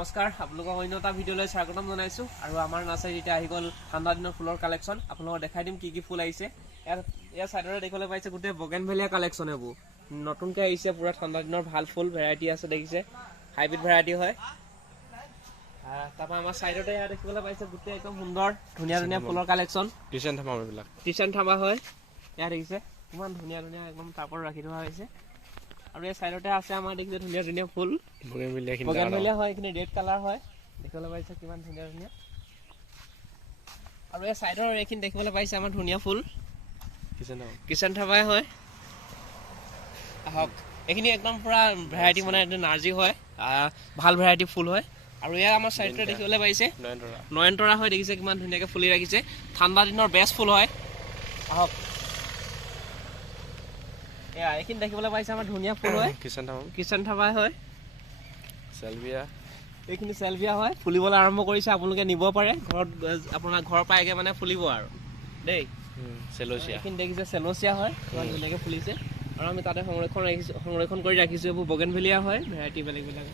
নমস্কাৰ আপোনালোকক অন্য এটা ভিডিঅ'লৈ স্বাগতম জনাইছো আৰু আমাৰ নাৰ্চাৰীত এতিয়া আহি গ'ল ঠাণ্ডা দিনৰ ফুলৰ কালেকশ্যন আপোনালোকক দেখাই দিম কি ফুল আহিছে ইয়াৰ সাইডৰে দেখিবলৈ পাইছে গোটেই বগেনভেলিয়া কালেকশ্যন এইবোৰ নতুনকৈ আহিছে পুৰা ঠাণ্ডা দিনৰ ভাল ফুল ভেৰাইটি আছে দেখিছে হাইব্ৰিড ভেৰাইটি হয় তাপা আমাৰ সাইডতে ইয়াত দেখিবলৈ পাইছে গোটেই একদম সুন্দৰ ধুনীয়া ধুনীয়া ফুলৰ কালেকশ্যন টিচান থামা হয় ইয়াত দেখিছে কিমান ধুনীয়া ধুনীয়া একদম টাপৰ ৰাখি থোৱা হৈছে আৰু এই সাইডতে আছে আমাৰ দেখিছে ধুনীয়া ধুনীয়া ফুল বগেনভেলিয়া হয় এখিনি ৰেড কালাৰ হয় দেখিবলৈ পাইছে কিমান ধুনীয়া ধুনীয়া আৰু এই সাইডৰ এখিনি দেখিবলৈ পাইছে আমাৰ ধুনীয়া ফুল কিচন থাবাই হয় আহক এখিনি একদম পুৰা ভেৰাইটি মানে নাৰ্জি হয় ভাল ভেৰাইটি ফুল হয় আৰু ইয়াৰ আমাৰ সাইডতে দেখিবলৈ পাইছে নয়নতৰা হয় দেখিছে কিমান ধুনীয়াকৈ ফুলি ৰাখিছে ঠাণ্ডা দিনৰ বেষ্ট ফুল হয় আহক এইখিনি দেখিবলৈ পাইছে আমাৰ ধুনীয়া ফুল হয় কিচন থাবাই হয় এইখিনি চেলভিয়া হয় ফুলিবলৈ আৰম্ভ কৰিছে আপোনালোকে নিব পাৰে ঘৰত আপোনাৰ ঘৰৰ পাইগে মানে ফুলিব আৰু দেই এইখিনি দেখিছে চেলচিয়া হয় কিমান ধুনীয়াকৈ ফুলিছে আৰু আমি তাতে সংৰক্ষণ কৰি ৰাখিছোঁ এইবোৰ বগেনভেলিয়া হয় ভেৰাইটি বেলেগ বেলেগ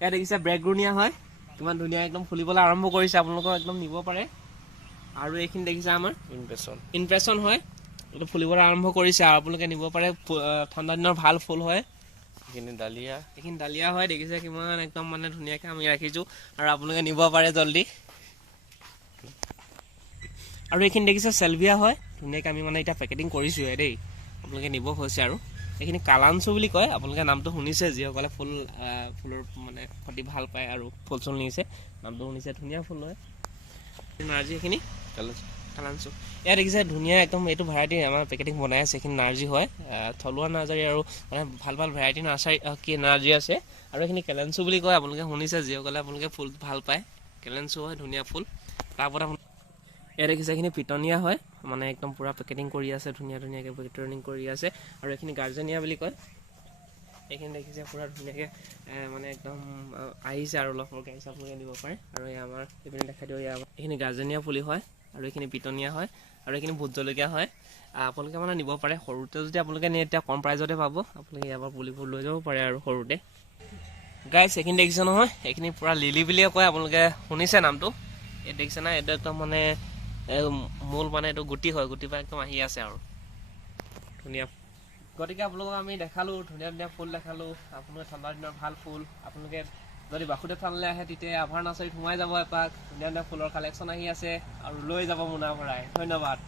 ইয়াত দেখিছে ব্ৰেকগ্ৰুনিয়া হয় কিমান ধুনীয়া একদম ফুলিবলৈ আৰম্ভ কৰিছে আপোনালোকক একদম নিব পাৰে আৰু এইখিনি দেখিছে আমাৰ ইমপ্ৰেছন হয় এইটো ফুলিবলৈ আৰম্ভ কৰিছে আৰু আপোনালোকে নিব পাৰে ঠাণ্ডা দিনৰ ভাল ফুল হয় এইখিনি ডালিয়া হয় দেখিছে কিমান একদম মানে ধুনীয়াকৈ আমি ৰাখিছোঁ আৰু আপোনালোকে নিব পাৰে জলদি আৰু এইখিনি দেখিছে চেলভিয়া হয় ধুনীয়াকৈ আমি মানে এতিয়া পেকেটিং কৰিছোঁ দেই আপোনালোকে নিব হৈছে আৰু এইখিনি কালাঞ্চু বুলি কয় আপোনালোকে নামটো শুনিছে যিসকলে ফুলৰ মানে অতি ভাল পায় আৰু ফুল চুল নিছে নামটো শুনিছে ধুনীয়া ফুল হয় নাৰ্জি এইখিনি কালাঞ্চু ইয়াত দেখিছে ধুনীয়া একদম এইটো ভেৰাইটি আমাৰ পেকেটিং বনাই আছে এইখিনি নাৰ্জি হয় থলুৱা নাৰ্জাৰী আৰু মানে ভাল ভাল ভেৰাইটি নাৰ্জি আছে আৰু এইখিনি কেলেঞ্চু বুলি কয় আপোনালোকে শুনিছে যিসকলে আপোনালোকে ফুল ভাল পায় কেলেঞ্চু হয় ধুনীয়া ফুল তাৰপৰা ইয়াত দেখিছে এইখিনি পিটনীয়া হয় মানে একদম পুৰা পেকেটিং কৰি আছে ধুনীয়া ধুনীয়াকৈ পেকেটিং কৰি আছে আৰু এইখিনি গাৰ্জেনিয়া বুলি কয় এইখিনি দেখিছে পুৰা ধুনীয়াকৈ মানে একদম আহিছে আৰু অলপ সৰহকৈ আহিছে আপোনালোকে দিব পাৰে আৰু আমাৰ এইপিনে দেখাই দিওঁ এইখিনি গাৰ্জেনিয়া পুলি হয় আৰু এইখিনি পিটনীয়া হয় আৰু এইখিনি ভোট জলকীয়া হয় আপোনালোকে মানে নিব পাৰে সৰুতে যদি আপোনালোকে নিয়ে এতিয়া কম প্ৰাইজতে পাব আপোনালোকে ইয়াৰ পৰা পুলিবোৰ লৈ যাব পাৰে আৰু সৰুতে গাইছ এইখিনি দেখিছে নহয় এইখিনি পুৰা লিলি বুলিয়ে কয় আপোনালোকে শুনিছে নামটো এই দেখিছে না এইটো একদম মানে মূল মানে এইটো গুটি হয় গুটি পৰা একদম আহি আছে আৰু ধুনীয়া গতিকে আপোনালোকক আমি দেখালোঁ ধুনীয়া ধুনীয়া ফুল দেখালোঁ আপোনালোকে ঠাণ্ডা দিনৰ ভাল ফুল আপোনালোকে যদি বাসুদেৱ থানলৈ আহে তেতিয়া আভাৰ নাৰ্চাৰীত সোমাই যাব এপাক ধুনীয়া ধুনীয়া ফুলৰ কালেকশ্যন আহি আছে আৰু লৈ যাব মোনা ভৰাই ধন্যবাদ